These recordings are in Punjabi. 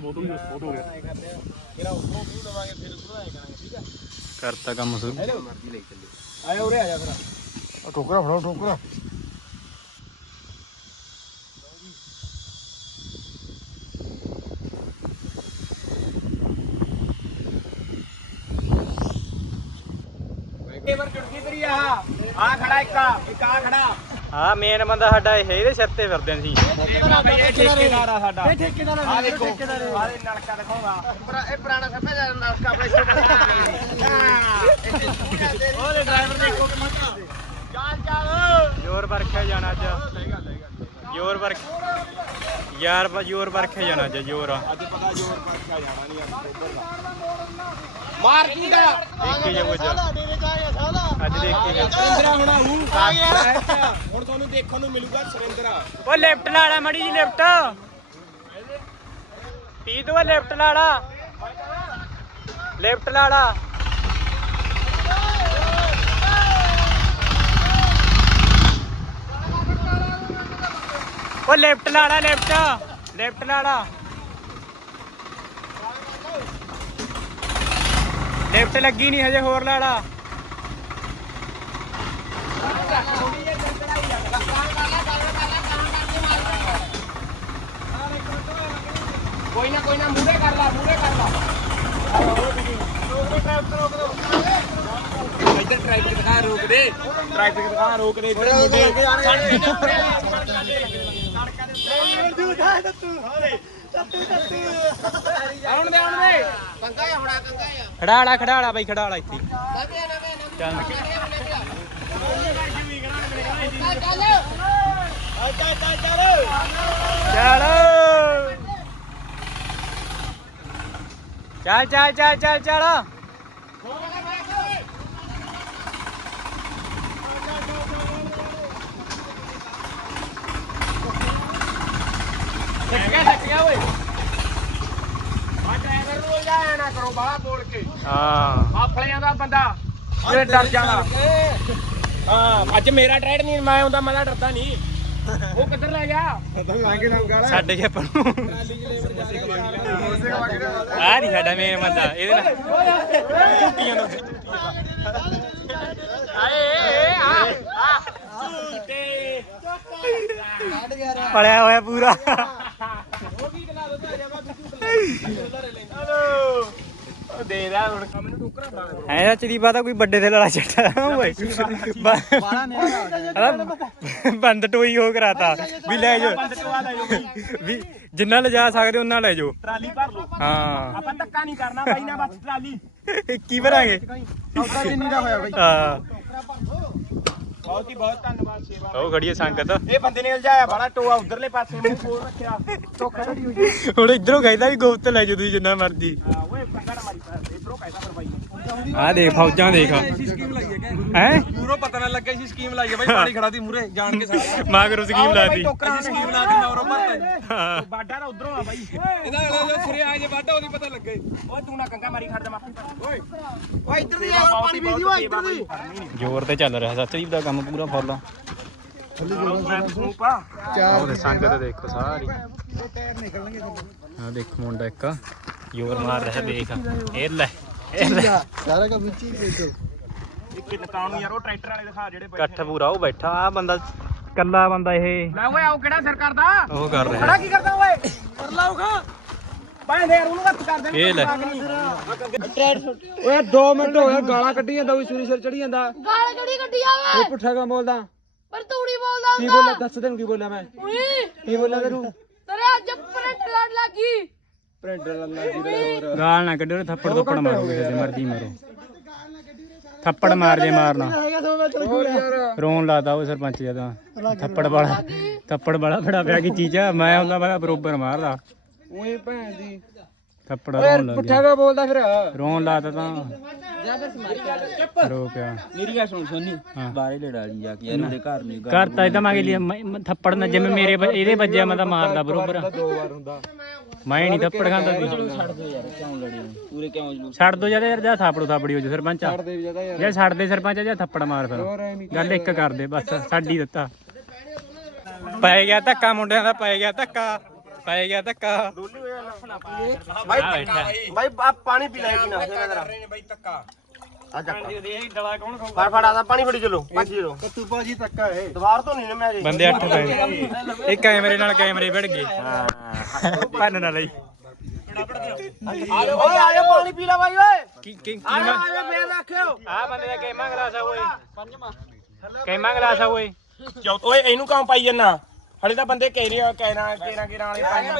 ਬਹੁਤ ਹੋ ਗਿਆ ਬਹੁਤ ਹੋ ਗਿਆ ਤੇਰਾ ਉੱਪਰੋਂ ਵੀ ਲਵਾਂਗੇ ਫਿਰ ਉੱਪਰੋਂ ਆਏ ਕਰਾਂਗੇ ਠੀਕ ਹੈ ਕਰਤਾ ਕੰਮ ਸ਼ੁਰੂ ਮਰਜ਼ੀ ਲੈ ਚੱਲੇ ਆਏ ਉਰੇ ਆ ਜਾ ਫਿਰ ਠੋਕਰਾ ਫੜਾਓ ਠੋਕਰਾ ਕੇਵਰ ਚੁਟਕੀ ਤੇਰੀ ਆ ਆ ਖੜਾ ਇੱਕ ਆ ਇੱਕ ਆ ਖੜਾ ਹਾਂ ਮੇਨ ਬੰਦਾ ਸਾਡਾ ਇਹ, ਇਹਦੇ ਸਿਰ ਤੇ ਫਿਰਦੇ ਸੀ ਇਹ ਠੇਕੇਦਾਰ ਆ ਸਾਡਾ ਇਹ ਠੇਕੇਦਾਰ ਆ ਦੇਖੋ ਆ ਨਲਕਾ ਦਿਖਾਉਂਗਾ ਇਹ ਪੁਰਾਣਾ ਸੱਭਿਆਚਾਰ ਨਲਕਾ ਆਪਣੇ ਇੱਥੇ ਉਹਦੇ ਡਰਾਈਵਰ ਦੇਖੋ ਕਿ ਮੱਤਾ ਚੱਲ ਚੱਲ ਜ਼ੋਰ ਵਰਖਿਆ ਜਾਣਾ ਅੱਜ। ਜ਼ੋਰ ਵਰਖ ਯਾਰ ਜ਼ੋਰ ਵਰਖਿਆ ਜਾਣਾ ਅੱਜ, ਜ਼ੋਰ ਅੱਜ ਪਤਾ ਜੋਰ ਪਰਖਿਆ ਜਾਣਾ ਨਹੀਂ ਅੱਜ ਉੱਧਰ ਦਾ ਮਾਰ ਕੀ ਦਾ। ਦੇਖੀ ਜਾਓ ਅੱਜ ਅੱਜ ਦੇਖੀ ਜਾਓ। ਸੁਰਿੰਦਰਾ ਹੁਣ ਆਊ। ਆ। ਗਿਆ ਹੁਣ ਤੁਹਾਨੂੰ ਦੇਖਣ ਨੂੰ ਮਿਲੂਗਾ ਸੁਰਿੰਦਰਾ। ਓ ਲੈਫਟ ਲਾੜਾ ਮੜੀ ਜੀ ਲੈਫਟ। ਪੀ ਦੋ ਲੈਫਟ ਲਾੜਾ ਲੈਫਟ ਲਾੜਾ ਓ ਲੈਫਟ ਲਾੜਾ ਲੈਫਟ। ਲੈਫਟ ਲਾੜਾ ਲੈਫਟ ਲੱਗੀ ਨਹੀਂ ਹਜੇ ਹੋਰ ਲਾੜਾ ਕੋਈ ਨਾ ਕੋਈ ਨਾ ਮੂਰੇ ਕਰ ਲਾ ਮੂਰੇ ਕਰ ਲਾ। ਇੱਧਰ ਟ੍ਰੈਫਿਕ ਦਿਖਾ ਰੋਕ ਦੇ। ਟ੍ਰੈਫਿਕ ਦਿਖਾ ਰੋਕ ਦੇ ਇੱਧਰ ਮੁੰਡੇ ਆਉਣ ਦੇ ਆਉਣ ਦੇ। ਕੰਗਾ ਆ ਫੜਾ ਕੰਗਾ ਆ। ਖੜਾਲਾ ਖੜਾਲਾ ਬਾਈ ਖੜਾਲਾ ਇੱਥੇ। ਨਵੇਂ ਨਵੇਂ ਚੱਲ। ਚੱਲ। ਚੱਲ। ਚੱਲ। ਚੱਲ ਚੱਲ ਚੱਲ ਸੱਚਿਆ ਸੱਚਿਆ ਓਏ ਆ ਡਰਾਈਵਰ ਨੂੰ ਜਾਇਆ ਨਾ ਕਰੋ ਬਾਹਲਾ ਬੋਲ ਕੇ। ਹਾਂ। ਆਫਲਿਆਂ ਦਾ ਬੰਦਾ ਇਹ ਡਰ ਜਾਣਾ। ਹਾਂ ਅੱਜ ਮੇਰਾ ਟਰੈਡ ਨਹੀਂ ਮੈਂ ਆਉਂਦਾ ਮੈਂ ਤਾਂ ਡਰਦਾ ਨਹੀਂ। ਉਹ ਕਿੱਧਰ ਲੈ ਗਿਆ? ਸਾਡੇ ਜੇ ਪਰ ਨੂੰ। ਆ ਨਹੀਂ ਸਾਡਾ ਮੇਨ ਬੰਦਾ ਇਹਦੇ ਨਾਲ। ਝੂਟੀਆਂ ਨੂੰ। ਆਏ ਆ। ਆ ਝੂਟੇ ਪੜਿਆ ਹੋਇਆ ਪੂਰਾ। ਦੇ ਦਾ ਹੁਣ ਕੰਮ ਨੂੰ ਟੋਕਰਾ ਬਣਾ ਐ ਸੱਚ ਦੀ ਬਾਤ ਆ ਕੋਈ ਵੱਡੇ ਤੇ ਲੜਾ ਛੱਟਾ ਓਏ ਬੰਦ ਟੋਈ ਹੋ ਕਰਾਤਾ। ਵੀ ਲੈ ਜਾਓ। ਵੀ ਜਿੰਨਾ ਲਿਜਾ ਸਕਦੇ ਉਹਨਾਂ ਲੈ ਜਾਓ। ਟਰਾਲੀ ਭਰ ਲਓ। ਹਾਂ। ਆਪਾਂ ਧੱਕਾ ਨਹੀਂ ਕਰਨਾ ਬਾਈ ਨਾ ਬਸ ਟਰਾਲੀ। ਕੀ ਭਰਾਂਗੇ? ਸੌਦਾ ਕਿੰਨੀ ਦਾ ਹੋਇਆ ਬਾਈ। ਹਾਂ। ਬਹੁਤ ਹੀ ਬਹੁਤ ਧੰਨਵਾਦ ਸੇਵਾ ਉਹ ਖੜੀ ਹੈ ਸੰਗਤ। ਇਹ ਬੰਦੇ ਨੇ ਉਲਝਾਇਆ ਬੜਾ ਟੋਆ ਉਧਰਲੇ ਪਾਸੇ ਮੂੰਹ ਖੋਲ ਰੱਖਿਆ। ਧੋਖਾ ਧੜੀ ਹੋਈ। ਹੁਣ ਇਧਰੋਂ ਕਹਿੰਦਾ ਵੀ ਗੁਪਤ ਲੈ ਜਾਓ ਤੁਸੀਂ ਜਿੰਨਾ ਮਰਜ਼ੀ। ਓਏ ਨਾ ਮਾਰੀ ਪੈਰ ਇਧਰੋਂ ਕਹਿਦਾ ਪਰ ਬਾਈ ਆ ਦੇਖ ਫੌਜਾਂ ਦੇਖ। ਸਕੀਮ ਲਾਈ ਹੈ ਹੈ? ਪੂਰਾ ਪਤਾ ਨਾ ਲੱਗਾ ਸੀ ਸਕੀਮ ਲਾਈ ਹੈ ਬਾਈ ਪਾਣੀ ਖੜਾ ਦੀ ਮੂਰੇ ਜਾਣ ਕੇ ਸਾਰਾ ਮਾਂ ਕਰੋ ਸਕੀਮ ਲਾਤੀ। ਸਕੀਮ ਲਾ ਕੇ ਮੌਰੋ ਭਰਤਾ ਹਾਂ। ਬਾਡਾ ਦਾ ਉਧਰੋਂ ਆ ਬਾਈ। ਇਹਦਾ ਅਗਲਾ ਸਿਰੇ ਆ ਜੇ ਵਾਢਾ ਉਹਦੀ ਪਤਾ ਲੱਗੇ। ਓਏ ਤੂੰ ਨਾ ਕੰਗਾ ਮਾਰੀ ਖੜ ਜਾ ਮਾਫੀ ਓਏ। ਓਏ ਇੱਧਰ ਦੀ ਆ ਪਾਣੀ ਪੀ ਦੀ ਓਏ ਇੱਧਰ ਦੀ। ਜ਼ੋਰ ਤੇ ਚੱਲ ਰਿਹਾ ਸੱਚ ਜੀ ਦਾ ਕੰਮ ਪੂਰਾ ਫੁੱਲ ਉਹਦੇ ਸੰਗਤ ਦੇਖੋ ਸਾਰੀ। ਆ ਦੇਖੋ ਮੁੰਡਾ ਇੱਕ ਜ਼ੋਰ ਮਾਰ ਰਿਹਾ ਦੇਖ। ਇਹ ਲੈ। ਇਹ ਲੈ ਸਾਰਾ ਕਾ ਵਿੱਚ ਹੀ ਦੇਖੋ ਇੱਕ ਨਕਾਉਣ ਨੂੰ ਯਾਰ ਉਹ ਟਰੈਕਟਰ ਵਾਲੇ ਦਿਖਾ ਜਿਹੜੇ ਇਕੱਠ ਪੂਰਾ ਉਹ ਬੈਠਾ ਆ ਬੰਦਾ ਕੱਲਾ ਬੰਦਾ ਇਹ। ਲੈ ਓਏ ਆਓ ਕਿਹੜਾ ਸਿਰ ਕਰਦਾ? ਉਹ ਕਰ ਰਿਹਾ। ਖੜਾ ਕੀ ਕਰਦਾ ਓਏ? ਕਰ ਲਾਊਗਾ ਭਾਵੇਂ ਫੇਰ ਉਹਨੂੰ ਹੱਥ ਕਰ ਦੇ ਇਹ ਲੈ। ਓਏ 2 ਮਿੰਟ ਹੋ ਗਏ ਗਾਲਾਂ ਕੱਢੀ ਜਾਂਦਾ ਉਹ ਸੂਰੀ ਸਿਰ ਚੜੀ ਜਾਂਦਾ। ਗਾਲ ਕਿਹੜੀ ਕੱਢੀ ਆਵੇ ਉਹ ਪੁੱਠਾ ਕੰਮ ਬੋਲਦਾ? ਪਰ ਤੂੜੀ ਬੋਲਦਾ ਕੀ ਬੋਲਿਆ ਦੱਸ ਤੈਨੂੰ ਕੀ ਬੋਲਿਆ ਮੈਂ। ਕੀ ਬੋਲਿਆ ਤੈਨੂੰ? ਤੇਰੇ ਅੱਜ ਪ੍ਰਿੰਟ ਲੜ ਲੱਗੀ। ਪ੍ਰਿੰਟ ਲੱਲਾ ਜੀ ਦਾ ਹੋਰ। ਗਾਲ ਨਾ ਕੱਢੋ ਥੱਪੜ ਥੱਪੜ ਮਾਰੋ ਕਿਸੇ ਦੇ ਮਰਜ਼ੀ ਮਾਰੋ। ਥੱਪੜ ਮਾਰ ਜੇ ਮਾਰਨਾ। ਰੋਣ ਲਾਦਾ ਉਹ ਸਰਪੰਚ ਜਦਾਂ ਥੱਪੜ ਵਾਲਾ ਥੱਪੜ ਵਾਲਾ ਫੜਾ ਪਿਆ ਕੀ ਚੀਜ਼ ਆ ਮੈਂ ਉਹਨਾਂ ਮੈਂ ਬਰੋਬਰ ਮਾਰਦਾ। ਉਹੀ ਭੈਣ ਦੀ ਥੱਪੜ ਰੋਣ ਲੱਗ ਪੁੱਠਾ ਗਿਆ। ਕਾ ਬੋਲਦਾ ਫਿਰ? ਰੋਣ ਲਾਤਾ ਤਾਂ। ਰੋ ਪਿਆ ਮੇਰੀ ਗੱਲ ਸੁਣ ਸੋਨੀ ਹਾਂ। ਬਾਹਰ ਹੀ ਲੜਾ ਲਈ ਜਾ ਕੇ ਯਾਰ ਉਹਦੇ ਘਰ ਨਹੀਂ ਘਰ ਤਾਂ ਇਦਾਂ ਮੰਗੇ ਲਈ ਥੱਪੜ ਨਾ ਜਿਵੇਂ ਮੇਰੇ ਵ- ਇਹਦੇ ਵੱਜਿਆ ਮੈਂ ਤਾਂ ਮਾਰਦਾ ਬਰੋਬਰ। ਦੋ ਵਾਰ ਹੁੰਦਾ। ਮੈਂ ਨਹੀਂ ਥੱਪੜ ਖਾਂਦਾ। ਸੀ ਛੱਡ ਦੋ ਯਾਰ ਕਿਉਂ ਲੜੇ ਪੂਰੇ ਕਿਉਂ ਜਲੂਸ? ਛੱਡ ਦੋ ਜਦ ਯਾਰ ਜਾ ਥਾਪੜੋ ਥਾਪੜੀ ਹੋ ਜਾ ਸਰਪੰਚ ਆ। ਦੇ ਵੀ ਜ਼ਿਆਦਾ ਯਾਰ। ਜਾਂ ਛੱਡ ਦੇ ਸਰਪੰਚ ਜਾਂ ਥੱਪੜ ਮਾਰ ਫਿਰ। ਗੱਲ ਇੱਕ ਕਰਦੇ। ਬਸ ਸਾਡੀ ਦਿੱਤਾ। ਪੈ ਗਿਆ ਧੱਕਾ ਮੁੰਡਿਆਂ ਦਾ ਪੈ ਗਿਆ ਧੱਕਾ। ਪੈ ਗਿਆ ਧੱਕਾ। ਬਾਈ ਆ ਬੈਠਾ। ਬਾਈ। ਆ ਪਾਣੀ ਪੀ ਲੈ ਪੀਣਾ ਸੇਵਾ ਕਰਾ ਰਹੇ ਨੇ ਬਾਈ ਤੱਕਾ ਆ ਚੱਕ ਡਲਾ ਕੌਣ ਫੜ ਫੜ ਆਦਾ ਪਾਣੀ ਫੜੀ ਚਲੋ। ਭੱਜ ਚਲੋ। ਕੱਤੂ ਬਾਜੀ ਤੱਕਾ ਹੈ ਦੁਬਾਰ ਤੋਂ ਨਹੀਂ ਨਾ ਮੈਂ ਬੰਦੇ ਅੱਠ ਪੈ ਗਏ ਇਹ ਕੈਮਰੇ ਨਾਲ ਕੈਮਰੇ ਵੜ ਗਏ। ਭੰਨ ਨਾ ਲਈ। ਆਜੋ ਓਏ ਆਜੋ ਪਾਣੀ ਪੀ ਲੈ ਬਾਈ ਓਏ। ਕੀ ਕੀ ਕੀ ਆਜੋ ਮੈਂ ਆਜੋ ਫੇਰ ਰੱਖਿਓ। ਆ ਬੰਦੇ ਦਾ ਕੈਮਾ ਗਲਾਸ ਆ ਓਏ। ਪੰਜਵਾਂ। ਕੈਮਾ ਗਲਾਸ ਆ ਓਏ। ਚੌਥ ਓਏ ਇਹਨੂੰ ਕਾਮ ਪਾਈ ਜੰਨਾ ਹਲੇ ਤਾਂ ਬੰਦੇ ਕਹਿ ਰਹੇ ਆ ਕਹਿਣਾ ਕੇਰਾ ਕੇਰਾ ਵਾਲੇ ਪਾਈ ਆ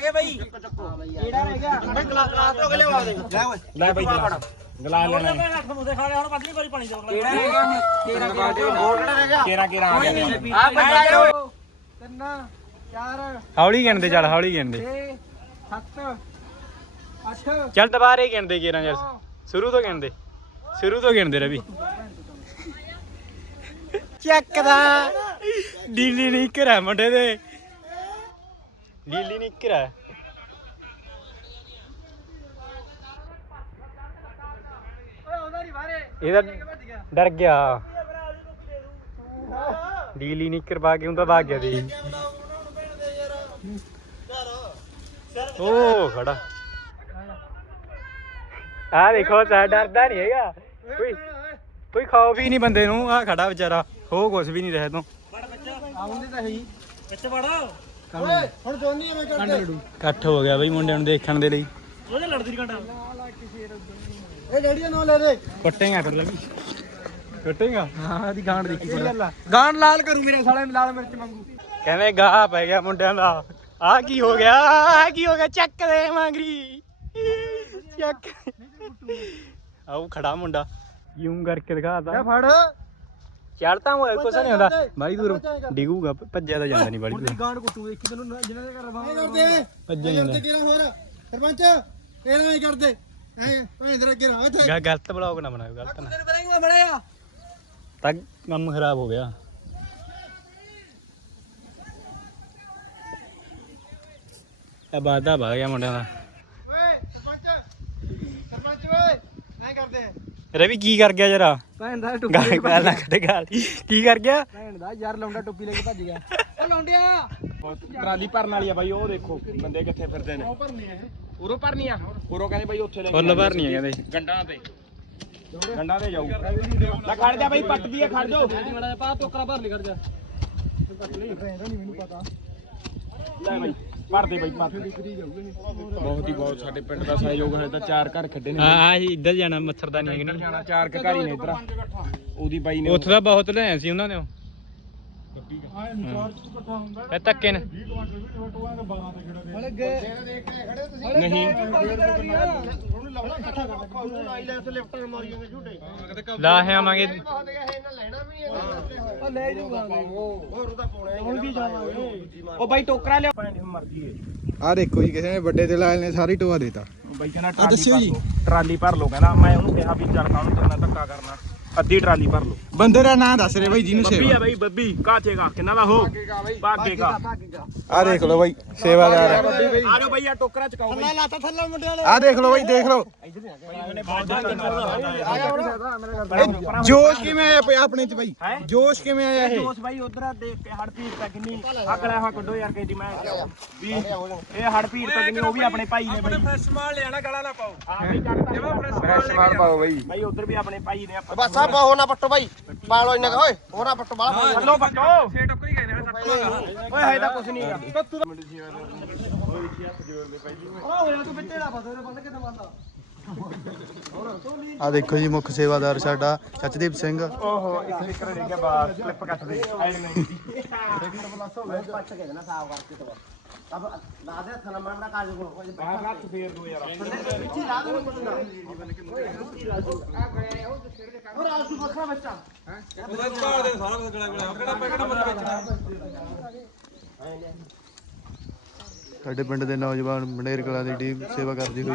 ਗਏ ਬਾਈ ਕਿਹੜਾ ਰਹਿ ਗਿਆ ਬਾਈ ਗਲਾਸ। ਗਲਾਸ ਤੋਂ ਅਗਲੇ ਵਾ ਦੇ ਲੈ ਬਾਈ ਗਲਾਸ ਗਲਾਸ ਲੈਣਾ ਕਿਹੜਾ ਰਹਿ ਗਿਆ? ਕੇਰਾ ਕੇਰਾ ਹੋਰ ਕਿਹੜਾ ਰਹਿ ਗਿਆ? ਕੇਰਾ ਕੇਰਾ ਆ ਗਿਆ। ਆ ਬੰਦਾ ਓਏ ਹੌਲੀ ਗਿਣਦੇ ਚੱਲ ਹੌਲੀ ਗਿਣਦੇ। 7 8 ਚੱਲ ਦੁਬਾਰੇ ਗਿਣਦੇ ਕੀਰਾਂ ਯਾਰ ਸ਼ੁਰੂ ਤੋਂ ਗਿਣਦੇ। ਸ਼ੁਰੂ ਤੋਂ ਗਿਣਦੇ ਰਵੀ। ਚੱਕ ਦਾ ਡੀਲੀ ਨਹੀਂ ਕਰਾ ਮੁੰਡੇ ਦੇ। ਡੀਲੀ ਨਹੀਂ ਕਰਾ ਇਹਦਾ ਡਰ ਗਿਆ। ਡੀਲੀ ਨਹੀਂ ਕਰਵਾ ਕੇ ਹੁੰਦਾ ਭਾਗ ਗਿਆ ਦੀ ਉਹ ਖੜਾ। ਆ ਦੇਖੋ, ਤਾਂ ਡਰਦਾ ਨਹੀਂ ਹੈਗਾ। ਕੋਈ ਕੋਈ ਖਾਓ ਵੀ ਨਹੀਂ ਬੰਦੇ ਨੂੰ। ਆ ਖੜਾ ਵਿਚਾਰਾ। ਹੋ ਕੁਛ ਵੀ ਨਹੀਂ ਰਹੇ ਤੋਂ ਹੁਣ ਜੋਨੀ ਐਵੇਂ ਕਰਦੇ। ਇਕੱਠ ਹੋ ਗਿਆ ਬਈ ਮੁੰਡਿਆਂ ਨੂੰ ਦੇਖਣ ਦੇ ਲਈ। ਇਹ ਡੈਡੀ ਨੂੰ ਲੈ ਦੇ। ਕੱਟੇਗਾ ਫਿਰ। ਲਵੀ ਕੱਟੇਗਾ? ਹਾਂ ਦੀ ਗਾਂਡ ਦੇਖੀ ਗਾਂਡ ਲਾਲ ਕਰੂ ਮੇਰੇ ਸਾਲੇ ਲਾਲ ਮਿਰਚ ਮੰਗੂ ਕਹਿੰਦੇ ਗਾਹ ਪੈ ਗਿਆ ਮੁੰਡਿਆਂ ਦਾ। ਆ ਕੀ ਹੋ ਗਿਆ? ਆ ਕੀ ਹੋ ਗਿਆ? ਚੱਕ ਦੇ ਮੰਗਰੀ। ਚੱਕ। ਆਉ ਖੜਾ ਮੁੰਡਾ। ਯੂੰ ਕਰਕੇ ਦਿਖਾਤਾ। ਫੜ। ਚੱਲ ਤਾਂ ਹੋਏ ਕੁਛ ਨਹੀਂ ਹੁੰਦਾ। ਬਾਈ ਦੂਰ ਡਿਗੂਗਾ ਭੱਜਿਆ ਤਾਂ ਜਾਂਦਾ ਨਹੀਂ ਬਾੜੀ ਦੂਰ ਗਾਂਡ ਕੁੱਟੂ ਵੇਖੀ ਤੈਨੂੰ ਜਿਹਨਾਂ ਦੇ ਘਰ ਬਾਹਰ ਕਰਦੇ। ਭੱਜਿਆ ਜਾਂਦਾ। ਕਿਹੜਾ ਹੋਰ। ਸਰਪੰਚ ਇਹਨਾਂ ਹੀ ਕਰਦੇ। ਐ ਭਾਵੇਂ ਇਧਰ ਅੱਗੇ ਰਹਾ ਇੱਥੇ। ਗਾ ਗਲਤ ਬਲੌਗ ਨਾ ਬਣਾਓ ਗਲਤ ਨਾ। ਤੈਨੂੰ ਬਲੇਂਗਾ ਬੜਿਆ ਤਾਂ ਕੰਮ ਖਰਾਬ ਹੋ ਗਿਆ। ਇਹ ਬਾਦਾ ਭਾ ਗਿਆ ਮੁੰਡਿਆਂ ਦਾ। ਓਏ ਸਰਪੰਚ। ਸਰਪੰਚ ਓਏ ਐ ਕਰਦੇ। ਰਵੀ ਕੀ ਕਰ ਗਿਆ ਜਰਾ? ਭੈਣ ਦਾ ਗਾਲ ਗਾਲ ਨਾ ਕੱਢ ਗਾਲ। ਕੀ ਕਰ ਗਿਆ? ਭੈਣ ਦਾ ਯਾਰ ਲੌਂਡਾ ਟੋਪੀ ਲੈ ਕੇ ਭੱਜ ਗਿਆ। ਓ ਲੌਂਡਿਆ ਟਰਾਲੀ ਭਰਨ ਵਾਲੀ ਆ ਬਾਈ ਉਹ ਦੇਖੋ ਬੰਦੇ ਕਿੱਥੇ ਫਿਰਦੇ ਨੇ। ਭਰਨੇ ਆ ਉਰੋਂ ਭਰਨੀ ਆ? ਉਰੋਂ ਕਹਿੰਦੇ ਬਾਈ ਉੱਥੇ ਲੈ ਫੁੱਲ ਭਰਨੀ ਆ ਕਹਿੰਦੇ। ਗੰਡਾਂ ਤੇ। ਗੰਡਾਂ ਤੇ ਜਾਊ। ਲੈ ਖੜ ਜਾ ਬਾਈ ਪੱਟਦੀ ਆ ਖੜ ਜਾ ਮੜਾ ਪਾ ਟੋਕਰਾ ਭਰ ਲਈ ਖੜ ਜਾ। ਲੈ ਬਾਈ ਭਰ ਦੇ ਬਾਈ। ਭਰ ਦੇ। ਬਹੁਤ ਹੀ ਬਹੁਤ ਸਾਡੇ ਪਿੰਡ ਦਾ ਸਹਿਯੋਗ ਹੈ ਤਾਂ ਚਾਰ ਘਰ ਖੱਡੇ ਨੇ ਆ ਆ ਇੱਧਰ ਜਾਣਾ ਮੱਛਰਦਾਨੀ ਹੈਗੀ ਨਾ ਜਾਣਾ ਚਾਰ ਕੁ ਘਰ ਹੀ ਨੇ ਇਧਰ ਉਹਦੀ ਬਾਈ ਨੇ ਉੱਥੇ ਦਾ ਬਹੁਤ ਲੈ ਆਏ ਸੀ ਉਹਨਾਂ ਨੇ ਉਹ। ਇਹ ਧੱਕੇ ਨੇ। ਹਲੇ ਗਏ ਨਹੀਂ। ਲਾ ਆਵਾਂਗੇ। ਓ ਲੈ ਜੂਗਾ ਹੁਣ ਵੀ ਜਾਵਾਂਗੇ ਉਹ ਬਾਈ ਟੋਕਰਾ ਲਿਆ। ਮਰਜ਼ੀ ਹੈ ਆ ਦੇਖੋ ਜੀ ਕਿਸੇ ਨੇ ਵੱਡੇ ਤੇ ਲਾਲ ਨੇ ਸਾਰੀ ਟੋਆ ਦੇਤਾ। ਬਾਈ ਕਹਿੰਦਾ ਟਰਾਲੀ ਭਰ ਲਓ। ਟਰਾਲੀ ਭਰ ਲਓ ਕਹਿੰਦਾ ਮੈਂ ਉਹਨੂੰ ਕਿਹਾ ਵੀ ਚੱਲ ਕਾਹਨੂੰ ਕਰਨਾ ਧੱਕਾ ਕਰਨਾ। ਅੱਧੀ ਟਰਾਲੀ ਭਰ ਲਓ। ਬੰਦੇ ਦਾ ਨਾਂ ਦੱਸ ਰਹੇ ਬਾਈ ਜਿਹਨੂੰ ਬੱਬੀ ਸੇਵਾ। ਆ ਬਾਈ ਬੱਬੀ ਕਾਚੇਗਾ ਕਿੰਨਾ ਦਾ ਹੋ? ਭਾਗੇਗਾ ਆ ਦੇਖ ਲਓ ਬਾਈ ਸੇਵਾਦਾਰ ਹੈ ਆ ਜਾਓ ਬਾਈ ਆ ਟੋਕਰਾ ਚਕਾਓ ਬਾਈ। ਲਾਤਾ ਥੱਲੇ ਮੁੰਡਿਆਂ ਨੇ। ਆ ਦੇਖ ਲਓ ਬਾਈ ਦੇਖ ਲਓ। ਜੋਸ਼ ਕਿਵੇਂ ਆਇਆ ਪਿਆ ਆਪਣੇ ਚ ਬਾਈ? ਜੋਸ਼ ਕਿਵੇਂ ਆਇਆ ਇਹ ਦੋਸਤ ਬਾਈ ਉਧਰ ਦੇਖ ਕੇ ਹੜ ਪੀਰ ਤੱਕ ਕਿੰਨੀ। ਅਗਲਾ ਹਾ ਕੱਢੋ ਯਾਰ ਕਹਿੰਦੀ ਮੈਂ। ਵੀ ਇਹ ਹੜ ਪੀਰ ਤੱਕ ਕਿੰਨੀ ਉਹ ਵੀ ਆਪਣੇ ਭਾਈ ਨੇ ਬਾਈ। ਫਰੈਸ਼ ਮਾਲ ਲਿਆਣਾ ਗਾਲਾਂ ਨਾ ਪਾਓ। ਹਾਂ ਵੀ ਕੱਢਤਾ ਫਰੈਸ਼ ਮਾਲ ਪਾਓ ਬਾਈ ਬਾਈ ਉਧਰ ਵੀ ਆਪਣੇ ਭਾਈ ਨੇ ਆਪਾਂ ਬਸ ਆ ਪਾਓ ਨਾ ਪੱਟੋ ਬਾਈ। ਪਾ ਲੋ ਇੰਨਾ ਕੁ, ਓਏ ਹੋਰ ਨਾ ਪੱਟੋ ਬਾਲਾ ਥੱਲੋ ਬੱਟੋ ਫੇਰ ਟੱਕਰੀ ਗਏ ਨੇ ਸੱਟ ਲਗਾ ਓਏ ਹੈ ਤਾਂ ਕੁਛ ਨਹੀਂ ਹੈਗਾ। ਹੋਇਆ ਤੂੰ ਬਿੱਟੇ ਦਾ ਫਸੋ ਬੰਨ ਕੇ ਦਵਾਂਦਾ ਆ ਦੇਖੋ ਜੀ ਮੁੱਖ ਸੇਵਾਦਾਰ ਸਾਡਾ ਸਚਦੀਪ ਸਿੰਘ। ਓਹੋ ਇੱਕ ਸਟicker ਦੇ ਗਿਆ ਬਾਸ ਕਲਿੱਪ ਕੱਟ ਦੇ। ਆਈ ਨਹੀਂ। ਪੱਟ ਕੇ ਦੇਣਾ ਸਾਫ਼ ਕਰਕੇ ਤੋ ਅਬ ਲਾ ਦੇ ਥਣਾ ਮਾਰ ਦਾ ਕਾਜ ਕੋਲ ਬਾਹਰ ਹੱਥ ਫੇਰ ਦੋ ਯਾਰ ਉਹਦਾ ਘਾੜ ਦੇ ਸਾਰਾ ਕੁਝ ਗਲਾ ਗਲਾ ਕਿਹੜਾ ਪੈਕਟ ਮੱਲ ਵੇਚਣਾ ਸਾਡੇ ਪਿੰਡ ਦੇ ਨੌਜਵਾਨ ਮੰਡੇਰ ਕਲਾ ਦੀ ਟੀਮ ਸੇਵਾ ਕਰਦੀ ਹੋਈ।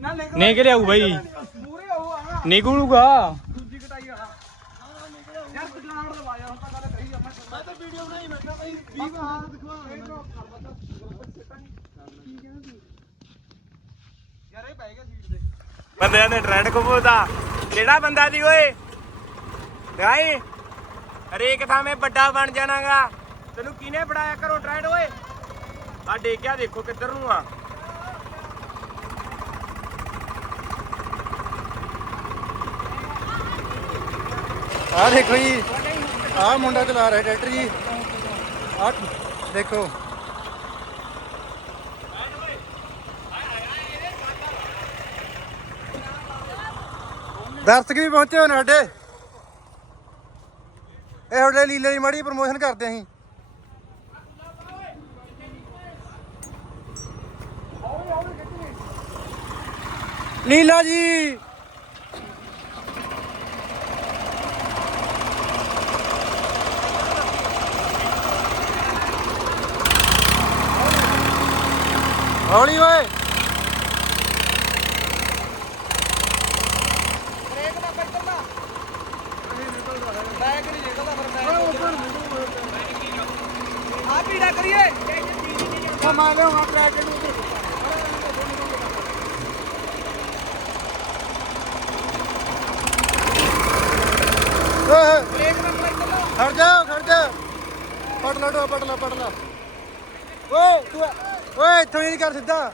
ਨਿਕਲ ਆਊ ਬਈ? ਨਿਕਲੂਗਾ। ਬੰਦਿਆਂ ਦੇ ਟ੍ਰੈਂਡ ਕਬੂਤਾ ਕਿਹੜਾ ਬੰਦਾ ਦੀ ਓਏ? ਰਾਈ ਹਰੇਕ ਥਾਵੇਂ ਵੱਡਾ ਬਣ ਜਾਣਾਗਾ। ਤੈਨੂੰ ਕਿਹਨੇ ਫੜਾਇਆ ਘਰੋਂ ਟ੍ਰੈਂਡ ਓਏ? ਆ ਡੇਕਿਆ ਦੇਖੋ ਕਿੱਧਰ ਨੂੰ ਆ। ਆਹ ਦੇਖੋ ਜੀ, ਆਹ ਮੁੰਡਾ ਚਲਾ ਰਿਹਾ ਟਰੈਕਟਰ ਜੀ। ਆਹ ਦੇਖੋ। ਦਰਸ਼ਕ ਵੀ ਪਹੁੰਚੇ ਹੋਏ ਨੇ ਸਾਡੇ। ਇਹ ਤੁਹਾਡੇ ਲੀਲੇ ਦੀ ਮਾੜੀ ਪ੍ਰਮੋਸ਼ਨ ਕਰਦੇ ਅਸੀਂ। ਲੀਲਾ ਜੀ ਹੌਲੀ ਓਏ। ਓਏ ਖੜ ਜਾ ਖੜ ਜਾ ਪੜ ਲਾ ਟੋ ਪੜ ਲਾ ਪੜ ਲਾ ਓਏ ਤੂੰ ਓਏ ਇੱਥੋਂ ਹੀ ਨਹੀਂ ਕਰ ਸਿੱਧਾ।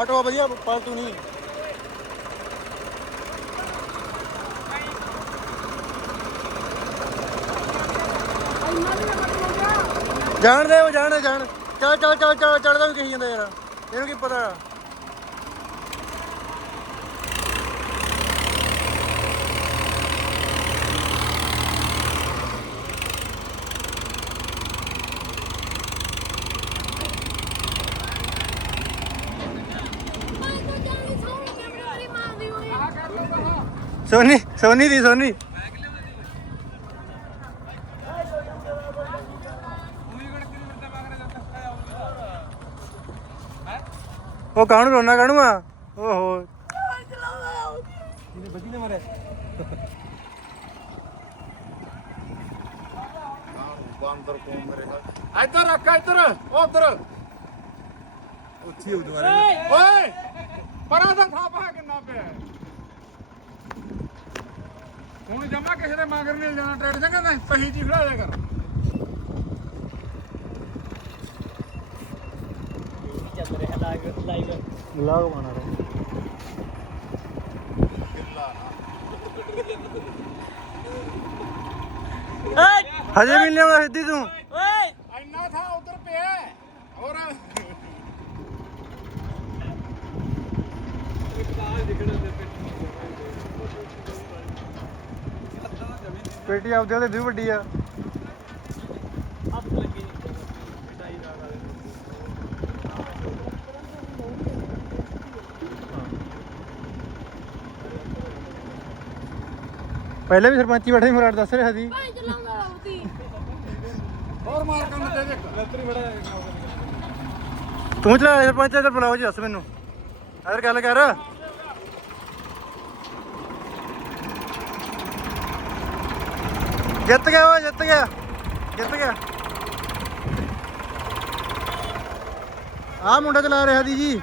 ਆਟੋ ਵਧੀਆ ਪਾਲਤੂ ਨਹੀਂ। ਜਾਣ ਦੇ, ਉਹ ਜਾਣ ਜਾਣ। ਚੱਲ ਚੱਲ ਚੱਲ ਚੱਲ, ਚੱਲਦਾ ਵੀ ਕਹੀ ਜਾਂਦਾ ਯਾਰ। ਇਹਨੂੰ ਕੀ ਪਤਾ? ਸੋਨੀ ਸੋਨੀ ਦੀ ਸੋਨੀ। ਉਹ ਕਾਹਨੂੰ ਰੋਣਾ ਕਾਹਨੂੰ ਆ? ਓਹੋ। ਇੱਧਰ ਰੱਖ ਇੱਧਰ ਉਧਰ। ਉੱਥੀ ਉਧਰ ਓਏ ਪਰਾਂ ਦਾ ਥਾਪਾ ਕਿੰਨਾ ਪਿਆ। ਹੈ? ਹੁਣ ਜਮਾ ਕਿਸੇ ਦੇ ਮਗਰ ਨਹੀਂ ਜਾਣਾ ਟਰੈਕ ਚੰਗਾ ਨਾ ਸਹੀ ਜੀ ਖੜਾ ਜਾ ਕਰ। ਵਲੌਗ ਬਣਾ ਰਿਹਾ। ਹਜੇ ਵੀ ਨਹੀਂ ਆਉਂਦਾ ਸਿੱਧੀ ਤੂੰ ਇੰਨਾ ਥਾਂ ਉਧਰ ਪਿਆ ਹੈ। ਹੋਰ ਪੇਟੀ ਆਪਦੇ ਉਹਦੇ ਵੀ ਵੱਡੀ ਆ। ਪਹਿਲੇ ਵੀ ਸਰਪੰਚੀ ਬੈਠੇ ਸੀ ਮੁਰਾਦ ਦੱਸ ਰਿਹਾ ਸੀ। ਭਾਈ ਚਲਾਉਂਦਾ ਰਹੂਤੀ ਹੋਰ ਮਾਰ ਕੰਨ ਤੇ ਦੇਖ। ਤੂੰ ਚਲਾ ਸਰਪੰਚ ਇੱਧਰ ਬੁਲਾਓ ਜੀ ਦੱਸ ਮੈਨੂੰ। ਇੱਧਰ ਗੱਲ ਕਰ। ਜਿੱਤ ਗਿਆ ਉਹ ਜਿੱਤ ਗਿਆ। ਜਿੱਤ ਗਿਆ। ਆ ਮੁੰਡਾ ਚਲਾ ਰਿਹਾ ਦੀ ਜੀ।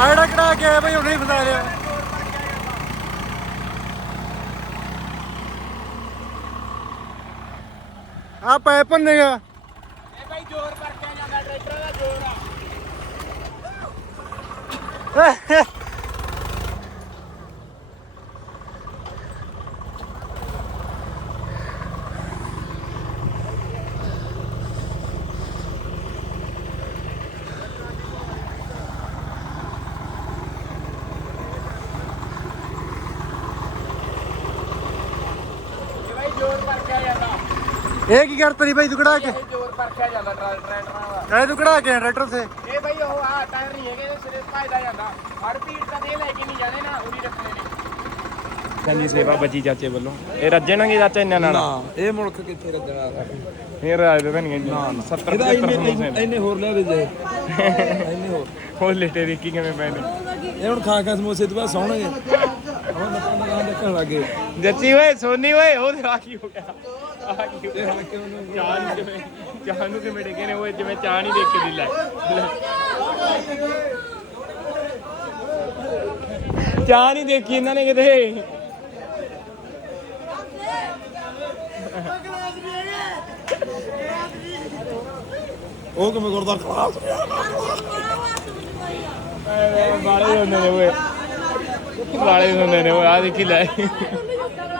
ਆੜਾ ਕੜਾ ਕੇ ਆਇਆ ਬਈ, ਉਹਨੇ ਹੀ ਫਸਾ ਲਿਆ। ਆ ਪੈ ਭੰਨੇਗਾ ਇਹ ਬਾਈ ਜ਼ੋਰ ਕਰਕੇ ਜਾਂਦਾ ਟਰੈਕਟਰ ਦਾ ਜ਼ੋਰ ਆ ਇਹ ਬਾਈ ਜ਼ੋਰ ਕਰਕੇ ਜਾਂਦਾ ਇਹ ਕੀ ਕਰਤਾ ਨਹੀਂ ਭਾਈ ਤੂੰ ਕਢਾ ਕੇ ਜ਼ੋਰ ਪਰਖਿਆ ਇਹ ਕੇ ਬਈ ਉਹ ਆ ਟਾਇਰ ਨਹੀਂ ਹੈਗੇ ਇਹਦੇ ਸਿਰੇ ਭਜਦਾ ਜਾਂਦਾ ਹਰ ਪੀੜ ਤਾਂ ਇਹ ਲੈ ਕੇ ਨਹੀਂ ਜਾਣੇ ਨਾ ਉਰੀ ਰੱਖਣੇ ਨੇ। ਚੰਗੀ ਸੇਵਾ ਬੱਜੀ ਚਾਚੇ ਵੱਲੋਂ। ਇਹ ਰੱਜਣਗੇ ਚਾਚਾ ਇਹਨਾਂ ਨਾਲ? ਇਹ ਮੁਲਕ ਕਿੱਥੇ ਰੱਜਣਾ? ਇਹ ਰਾਜ ਦੇ ਤਾਂ ਨਹੀਂ ਨਾ 70 75 ਸਮੋਸੇ ਇੰਨੇ ਹੋਰ ਲੈ ਦੇ। ਇੰਨੇ ਹੋਰ। ਉਹ ਲੇਟੇ ਦੇਖੀ ਕਿਵੇਂ ਪੈਣੇ? ਇਹ ਹੁਣ ਖਾ ਖਾ ਸਮੋਸੇ ਤੋਂ ਬਾਅਦ ਸੌਣਗੇ। ਹੁਣ ਨੱਕਾਂ ਨੱਕਾਂ ਦੇਖਣ ਲੱਗੇ ਜੱਚੀ ਓਏ ਸੋਨੀ ਓਏ ਉਹ ਕੀ ਆ ਕੀ ਹੋ ਗਿਆ? ਚਾਹ ਨੂੰ ਕਿਵੇਂ ਚਾਹ ਨੂੰ ਕਿਵੇਂ ਡਿੱਗੇ ਨੇ ਓਏ ਜਿਵੇਂ ਚਾਹ ਨਹੀਂ ਦੇਖ ਕੇ ਦੀ ਚਾਹ ਨਹੀਂ ਦੇਖੀ ਇਹਨਾਂ ਨੇ ਕਿਤੇ ਉਹ ਕਿਵੇਂ ਕਰਦਾ ਖਲਾਸ ਬਾਲੇ ਹੁੰਦੇ ਨੇ ਓਏ। ਬਾਲੇ ਹੁੰਦੇ ਨੇ ਓਏ। ਆ ਦੇਖੀ ਲੈ।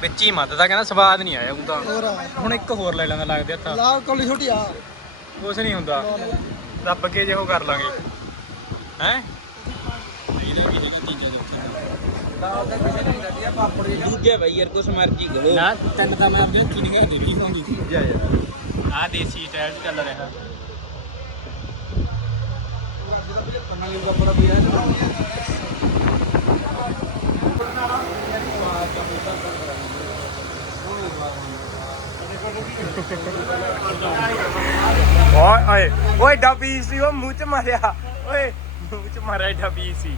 ਵਿੱਚ ਹੀ ਮੱਤ ਦਾ ਕਹਿੰਦਾ ਸਵਾਦ ਨਹੀਂ ਆਇਆ ਉਹ ਤਾਂ ਹੁਣ ਇੱਕ ਹੋਰ ਲੈ ਲੈਂਦਾ ਲੱਗਦੇ ਹੱਥਾਂ। ਲਾਲ ਕੋਲੀ ਛੋਟੀ ਆ। ਕੁਛ ਨਹੀਂ ਹੁੰਦਾ। ਰੱਬ ਕੇ ਜਿਹੋ ਕਰ ਲਾਂਗੇ। ਹੈ? ਦੂਜੇ ਭਾਈ ਯਾਰ ਕੁਛ ਮਰਜ਼ੀ ਕਰੋ ਨਾ ਤਿੰਨ ਤਾਂ ਮੈਂ ਆਪਣੇ ਹੱਥੀ ਨਿਗਾਹ ਦੇ ਵੀ ਹੋਣੀ ਆ ਦੇਸੀ ਸਟਾਈਲ ਚ ਚੱਲ ਰਿਹਾ। ਓਏ ਓਏ ਓਏ ਡੱਬੀ ਸੀ ਉਹ ਮੂੰਹ ਚ ਮਾਰਿਆ। ਓਏ ਮੂੰਹ ਚ ਮਾਰਿਆ ਡੱਬੀ ਸੀ।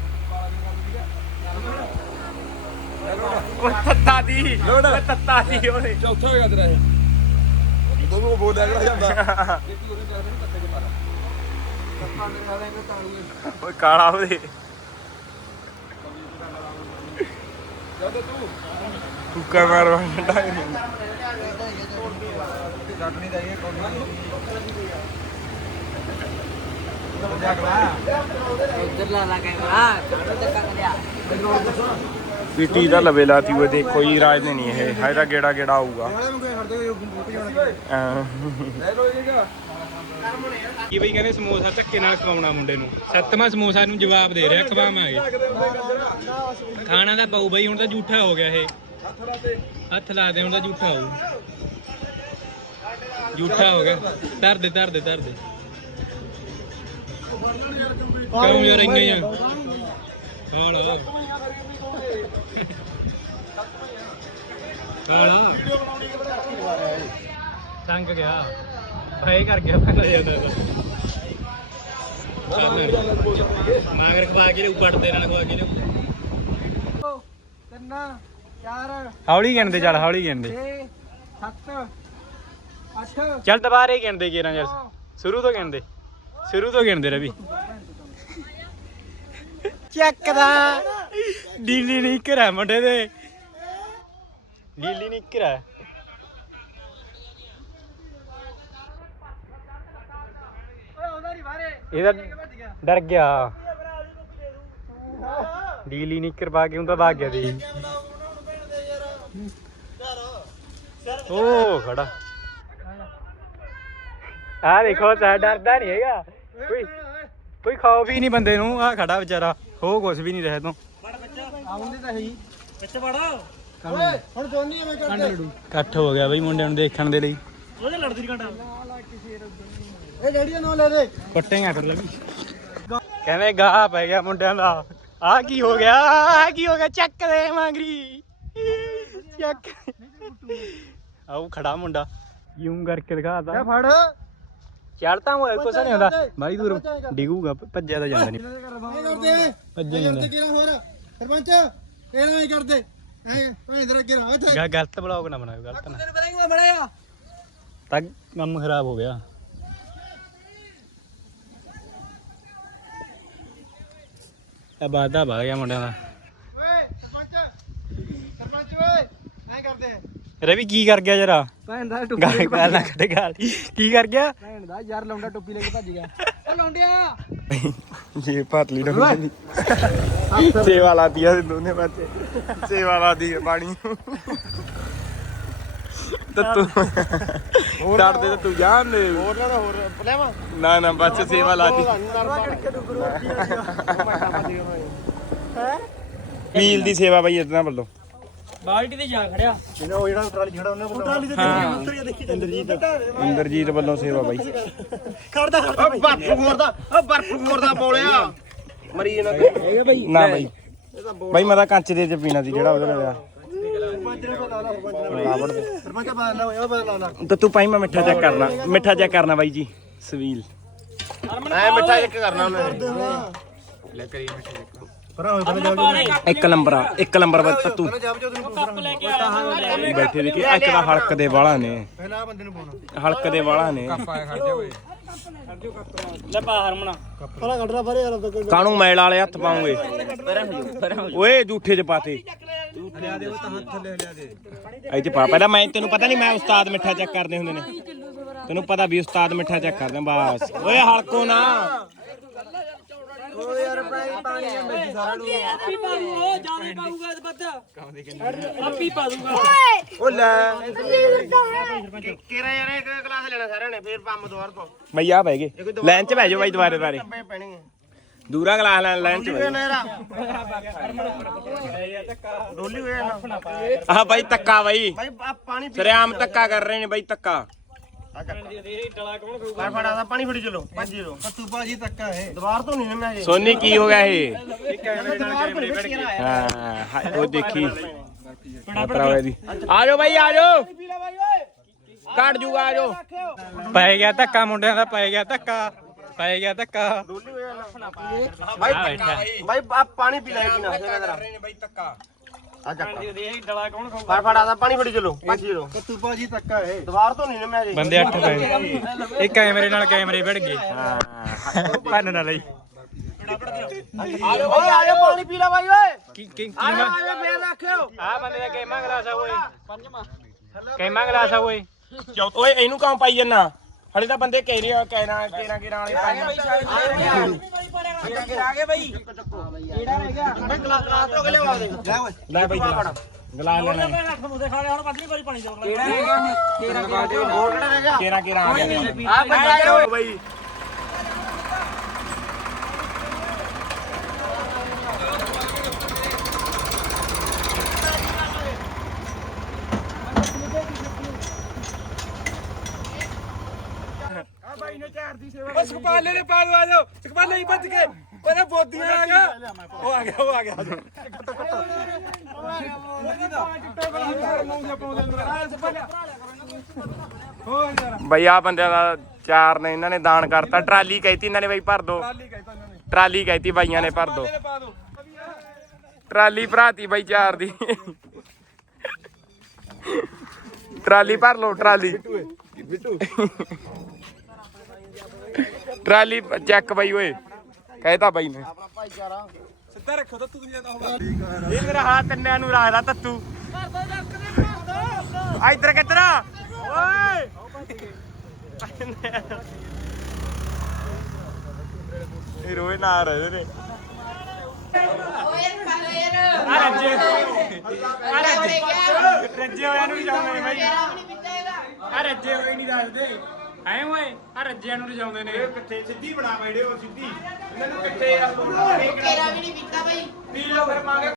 ਓਏ ਤੱਤਾ ਦੀ ਓਏ ਤੱਤਾ ਦੀ ਓਏ। ਚੌਥਾ ਹੋਇਆ ਤੇਰਾ ਇਹ। ਦੋਨੋਂ ਬੋਲਿਆ ਕਿਹੜਾ ਜਾਂਦਾ। ਓਏ ਕਾਲਾ ਉਹਦੇ ਕੁੱਕਾ ਮਾਰਵਾ ਡੰਡਾ ਪੀਟੀ ਦਾ ਲਵੇ ਲਾਤੀ ਉਹ ਦੇਖੋ ਜੀ ਰਾਜ ਨਹੀਂ ਇਹ। ਹਾਏ ਦਾ ਗੇੜਾ ਗੇੜਾ ਆਊਗਾ। ਕੀ ਬਈ ਕਹਿੰਦੇ ਸਮੋਸਾ ਧੱਕੇ ਨਾਲ ਖਵਾਉਣਾ ਮੁੰਡੇ ਨੂੰ? ਸੱਤਵਾਂ ਸਮੋਸਾ ਨੂੰ ਜਵਾਬ ਦੇ ਰਿਹਾ ਖਵਾਵਾਂਗੇ। ਖਾਣਾ ਤਾਂ ਪਾਉ ਬਈ ਹੁਣ ਤਾਂ ਝੂਠਾ ਹੋ ਗਿਆ ਇਹ। ਹੱਥ ਲਾ ਦੇ, ਹੁਣ ਝੂਠਾ ਹੋਊ। ਝੂਠਾ ਹੋ ਗਿਆ। ਧਰ ਦੇ ਧਰ ਦੇ ਧਰ ਦੇ। ਕਿਉਂ ਯਾਰ ਇੰਨੇ ਆ? ਹਾਲਾ ਹਾਲਾ ਤੰਗ ਗਿਆ। ਭਾਈ ਕਰ ਗਿਆ। ਪਹਿਲਾਂ ਜਾਂਦਾ ਮਾਗਰ ਖਵਾ ਕੇ ਉੱਪਰ ਦੇ ਨਾਲ ਖਵਾ ਕੇ ਤਿੰਨ ਹੌਲੀ ਗਿਣਦੇ ਚੱਲ ਹੌਲੀ ਗਿਣਦੇ। 6 7 8 ਚੱਲ ਦੁਬਾਰੇ ਗਿਣਦੇ ਕਿਰਾਂ ਯਾਰ ਸ਼ੁਰੂ ਤੋਂ ਗਿਣਦੇ। ਸ਼ੁਰੂ ਤੋਂ ਗਿਣਦੇ ਰਵੀ। ਚੱਕਦਾ ਡੀਲੀ ਨਹੀਂ ਕਰਾ ਮੁੰਡੇ ਦੇ। ਡੀਲੀ ਨਹੀਂ ਕਰਾ ਇਹਦਾ ਡਰ ਗਿਆ। ਡੀਲੀ ਨਹੀਂ ਕਰਵਾ ਕੇ ਹੁੰਦਾ ਭਾਗ ਗਿਆ ਦੀ ਉਹ ਖੜਾ। ਆ ਦੇਖੋ ਸਾ ਡਰਦਾ ਨਹੀਂ ਹੈਗਾ। ਕੋਈ ਕੋਈ ਖਾਓ ਵੀ ਨਹੀਂ ਬੰਦੇ ਨੂੰ ਆ ਖੜਾ ਵਿਚਾਰਾ। ਹੋ ਕੁਛ ਵੀ ਨਹੀਂ ਰਹੇ ਤੋਂ ਆਉਂਦੇ ਤਾਂ ਹੈ ਹੀ। ਵਿੱਚ ਵੜਾ। ਓਏ ਹੁਣ ਦੋਨੀ ਐਵੇਂ ਕਰਦੇ ਇਕੱਠ ਹੋ ਗਿਆ ਬਈ ਮੁੰਡਿਆਂ ਨੂੰ ਦੇਖਣ ਦੇ ਲਈ। ਇਹ ਡੈਡੀ ਦਾ ਨਾਂ ਲੈ ਦੇ। ਪੱਟੇਗਾ ਫਿਰ ਲੱਗੀ ਕਹਿੰਦੇ ਗਾਹ ਪੈ ਗਿਆ ਮੁੰਡਿਆਂ ਦਾ। ਆ ਕੀ ਹੋ ਗਿਆ? ਆ ਕੀ ਹੋ ਗਿਆ? ਚੱਕ ਦੇ ਮੰਗਰੀ। ਚੱਕ ਆਉ ਖੜਾ ਮੁੰਡਾ। ਯੂੰ ਕਰਕੇ ਦਿਖਾਤਾ। ਇਹ ਫੜ। ਚੱਲ ਤਾਂ ਹੋਇਆ ਕੁਛ ਨਹੀਂ ਹੁੰਦਾ। ਬਾਈ ਦੂਰ ਡਿਗੂਗਾ ਭੱਜਿਆ ਤਾਂ ਜਾਂਦਾ ਨਹੀਂ। ਇਹ ਕਰਦੇ ਭੱਜਿਆ ਇਹ ਜਾਂਦਾ। ਕਰਦੇ ਕਿਹੜਾ ਹੋਰ? ਸਰਪੰਚ ਇਹ ਨਾ ਹੀ ਕਰਦੇ। ਐ ਭਾਵੇਂ ਇਧਰ ਅੱਗੇ ਰਹਾ ਇੱਥੇ ਗਾ ਗਲਤ ਬਲੌਗ ਨਾ ਬਣਾਓ ਗਲਤ ਨਾ। ਤਾਂ ਕੰਮ ਖਰਾਬ ਹੋ ਗਿਆ। ਇਹ ਬਾਦਾ ਭਾ ਗਿਆ ਮੁੰਡਿਆਂ ਦਾ। ਓਏ ਸਰਪੰਚ। ਸਰਪੰਚ ਓਏ। ਕਰਦੇ ਰਵੀ ਕੀ ਕਰ ਗਿਆ ਜਰਾ ਭੈਣ ਦਾ ਟੁੱਪੀ ਗਾਲ ਨਾ ਕੱਢ ਗਾਲ ਕੀ ਕਰ ਗਿਆ ਭੈਣ ਦਾ ਯਾਰ ਲੌਂਡਾ ਟੋਪੀ ਲੈ ਕੇ ਭੱਜ ਗਿਆ ਓ ਲੌਂਡਿਆ ਜੇ ਪਤਲੀ ਨੂੰ ਸੇਵਾ ਲਾਦੀ ਆ ਦੋਨੇ ਬੱਚੇ ਸੇਵਾ ਲਾਦੀ ਆ ਪਾਣੀ ਤੱਤੂ ਛੱਡ ਦੇ ਤੇ ਤੂੰ ਜਾਣ ਦੇ ਹੋਰ ਨਾ ਹੋਰ ਲੈਵਾ ਨਾ ਨਾ ਬੱਚ ਸੇਵਾ ਲਾਦੀ ਮੀਲ ਦੀ ਸੇਵਾ ਬਈ ਇਦਾਂ ਵੱਲੋਂ ਬਾਲਟੀ ਤੇ ਜਾ ਖੜਿਆ। ਜਿਹੜਾ ਉਹ ਜਿਹੜਾ ਟਰਾਲੀ ਖੜਾ ਉਹਨੇ ਟਰਾਲੀ ਤੇ ਦੇਖੀ ਇੰਦਰਜੀਤ। ਇੰਦਰਜੀਤ ਵੱਲੋਂ ਸੇਵਾ ਬਾਈ। ਖੜਦਾ ਖੜਦਾ ਓ ਬਰਫ ਮੋਰਦਾ ਓ ਬਰਫ ਮੋਰਦਾ ਬੋਲਿਆ। ਮਰੀ ਇਹਨਾਂ ਤੇ ਨਾ ਬਾਈ। ਬਾਈ ਮੈਂ ਤਾਂ ਕੰਚ ਦੇ ਚ ਪੀਣਾ ਸੀ ਜਿਹੜਾ ਉਹਦੇ ਨਾਲ ਨੇ ਲਾ ਨੇ ਲਾ ਲਾ ਲਾ ਤਾਂ ਤੂੰ ਪਾਈ ਮੈਂ ਮਿੱਠਾ ਚੈੱਕ ਕਰਨਾ ਮਿੱਠਾ ਚੈੱਕ ਕਰਨਾ ਬਾਈ ਜੀ। ਸਵੀਲ। ਐ ਮਿੱਠਾ ਇੱਕ ਕਰਨਾ ਉਹਨੇ। ਪਰਾਂ ਹੋਏ ਪਹਿਲਾਂ ਇੱਕ ਨੰਬਰ ਆ ਇੱਕ ਨੰਬਰ ਬਸ ਤੂੰ। ਪਹਿਲਾਂ ਜਾ ਤੈਨੂੰ ਬੈਠੇ ਦੇਖੀ ਇੱਕ ਦਾ ਹਲਕ ਦੇ ਵਾਲਾ ਨੇ। ਪਹਿਲਾਂ ਆਹ ਬੰਦੇ ਨੂੰ ਪਾਉਣਾ ਹਲਕ ਦੇ ਵਾਲਾ ਨੇ। ਲੈ ਪਾ ਹਰਮਣਾ ਕਾਣੂ ਮੈਲ ਵਾਲੇ ਹੱਥ ਪਾਉਂਗੇ? ਓਏ ਝੂਠੇ ਚ ਪਾਤੇ ਇਹ ਚ ਪਾ ਪਹਿਲਾਂ ਮੈਂ ਤੈਨੂੰ ਪਤਾ ਨਹੀਂ ਮੈਂ ਉਸਤਾਦ ਮਿੱਠਾ ਚੈੱਕ ਕਰਦੇ ਹੁੰਦੇ ਨੇ। ਤੈਨੂੰ ਪਤਾ ਵੀ ਉਸਤਾਦ ਮਿੱਠਾ ਚੈੱਕ ਕਰਦੇ ਬਸ। ਓਏ ਹਲਕੋ ਨਾ। ਆਪੀ ਪਾ ਦੂਗਾ ਜ਼ਿਆਦਾ ਪਾਊਗਾ ਤੇ ਵੱਧ। ਆਪੀ ਪਾ ਦੂਗਾ ਓ ਲੈ। ਕੇਰਾ ਯਾਰ ਇੱਕ ਗਲਾਸ ਲੈਣਾ ਸਾਰਿਆਂ ਨੇ ਫੇਰ ਪੰਮ ਦੁਆਰ ਤੋਂ। ਬਈ ਆ ਬਹਿ ਗਏ। ਲਾਈਨ ਚ ਬਹਿ ਜਾਓ ਬਾਈ ਪੈ ਪੈਣੀ ਦੂਰਾ ਗਲਾਸ ਲੈਣ ਲਾਈਨ ਚ ਡੋਲੀ ਹੋਇਆ ਨਾ? ਆਹ ਬਾਈ ਤੱਕਾ ਬਾਈ। ਭਾਈ ਆ ਪਾਣੀ ਪੀ ਸਰਿਆਮ ਤੱਕਾ ਕਰ ਰਹੇ ਨੇ ਬਾਈ ਤੱਕਾ। ਫੜ ਫੜਾ ਦਾ ਪਾਣੀ ਫੜੀ ਚਲੋ। ਭੱਜ ਜੀਰੋ ਤੂੰ ਭਾਜੀ ਤੱਕਾ ਹੈ ਦੁਬਾਰ ਤੋਂ ਨਹੀਂ ਨਾ ਜੇ ਸੋਨੀ ਕੀ ਹੋ ਗਿਆ ਇਹ? ਹਾਂ ਉਹ ਦੇਖੀ। ਦੀ ਆ ਜਾਓ ਬਾਈ ਆ ਜਾਓ। ਕੱਢ ਜੂਗਾ ਆ ਜਾਓ। ਪੈ ਗਿਆ ਧੱਕਾ ਮੁੰਡਿਆਂ ਦਾ ਪੈ ਗਿਆ ਧੱਕਾ ਪੈ ਗਿਆ ਧੱਕਾ। ਬੈਠਾ। ਭਾਈ ਆ ਪਾਣੀ ਪੀ ਲੈ ਪੀਣਾ ਸੇਵਾ ਤੇਰਾ ਬਾਈ ਤੱਕਾ ਆ ਚੱਕ ਡਲਾ ਕੌਣ ਖਾਊ ਫੜ ਫੜਾ ਦਾ ਪਾਣੀ ਫੜੀ ਚਲੋ ਭੱਜ ਜੀਰੋ ਤੂੰ ਭਾਜੀ ਤੱਕਾ ਹੈ ਦੁਬਾਰ ਤੋਂ ਨਹੀਂ ਨਾ ਮੈਂ ਬੰਦੇ ਅੱਠ ਪਏ। ਇਹ ਕੈਮਰੇ ਨਾਲ ਕੈਮਰੇ ਵੜ ਗਏ। ਭੰਨ ਨਾ ਲਈ। ਓਏ ਆ ਜਾ ਪਾਣੀ ਪੀ ਲੈ ਭਾਈ ਓਏ। ਕੀ ਕੀ ਆ ਜਾ ਆ ਜਾ ਫੇਰ ਰੱਖਿਓ। ਆ ਬੰਦੇ ਦਾ ਕੈਮਾ ਗਲਾਸ ਆ ਓਏ। ਪੰਜਵਾਂ। ਕੈਮਾ ਗਲਾਸ ਆ ਓਏ। ਓਏ ਇਹਨੂੰ ਕਿਉਂ ਪਾਈ ਜੰਨਾ? ਹਲੇ ਤਾਂ ਬੰਦੇ ਕਹਿ ਰਹੇ ਆ ਕਹਿਣਾ ਕੇਰਾ ਕੇਰਾ ਵਾਲੇ ਲੈ ਓਏ। ਲੈ ਬਾਈ ਗਲਾਸ। ਗਲਾਸ ਲੈਣਾ ਹੈ। ਅੱਠ ਮੁੰਡੇ ਖਾ ਲਿਆ ਹੁਣ ਪੱਜ ਨਹੀਂ ਕੋਈ ਪਾਣੀ ਜਾਊਗਾ ਹੋਰ ਕਿਹੜਾ ਰਹਿ ਗਿਆ? ਕੇਰਾ ਕੇਰਾ ਆ ਗਿਆ। ਬਾਈ ਓ ਸੁਖਪਾਲੇ ਨੇ ਪਾ ਦਵਾ ਦਿਓ ਸੁਖਪਾਲੇ ਹੀ ਭੱਜ ਕੇ ਉਹਨੇ ਬੋਦੀਆਂ ਆ ਗਿਆ। ਉਹ ਆ ਗਿਆ ਉਹ ਆ ਗਿਆ। ਬਈ ਆ ਬੰਦਿਆਂ ਦਾ ਚਾਰ ਨੇ ਇਹਨਾਂ ਨੇ ਦਾਨ ਕਰਤਾ। ਟਰਾਲੀ ਕਹਿਤੀ ਇਹਨਾਂ ਨੇ ਬਈ ਭਰ ਦੋ। ਟਰਾਲੀ ਕਹਿਤੀ ਬਾਈਆਂ ਨੇ ਭਰ ਦੋ। ਟਰਾਲੀ ਭਰਾਤੀ ਬਾਈ ਚਾਰ ਦੀ। ਟਰਾਲੀ ਭਰ ਲੋ ਟਰਾਲੀ। ਟਰਾਲੀ ਚੈੱਕ ਬਾਈ ਓਏ। ਕਹਿਤਾ ਬਾਈ ਨੇ। ਸਿੱਧਾ ਰੱਖੋ ਤਾਂ ਤੂੰ ਜ਼ਿਆਦਾ ਹੁਣ ਇਹ ਮੇਰਾ ਹੱਥ ਤਿੰਨਿਆਂ ਨੂੰ ਰੱਖਦਾ ਤੱਤੂ। ਆ ਇੱਧਰ ਕਿੱਧਰ? ਓਏ। ਇਹ ਰੋਏ ਨਾ ਰਹੇ ਨੇ। ਆ ਰੱਜੇ। ਆ ਰੱਜੇ। ਰੱਜੇ। ਹੋਇਆ ਨੂੰ ਨਹੀਂ ਜਾਉਂਦੇ ਨੇ ਬਾਈ। ਆ ਰੱਜੇ ਹੋਏ ਨਹੀਂ ਦੱਸਦੇ। ਐ ਓਏ ਆ ਰੱਜਿਆਂ ਨੂੰ ਰਜਾਉਂਦੇ ਨੇ। ਕਿੱਥੇ? ਸਿੱਧੀ ਬਣਾ ਵੀਡੀਓ ਸਿੱਧੀ। ਇਹਨਾਂ ਨੂੰ ਕਿੱਥੇ ਆ ਤੇਰਾ ਵੀ ਨਹੀਂ ਪੀਤਾ ਬਈ। ਪੀ ਲਓ ਫਿਰ ਮੰਗ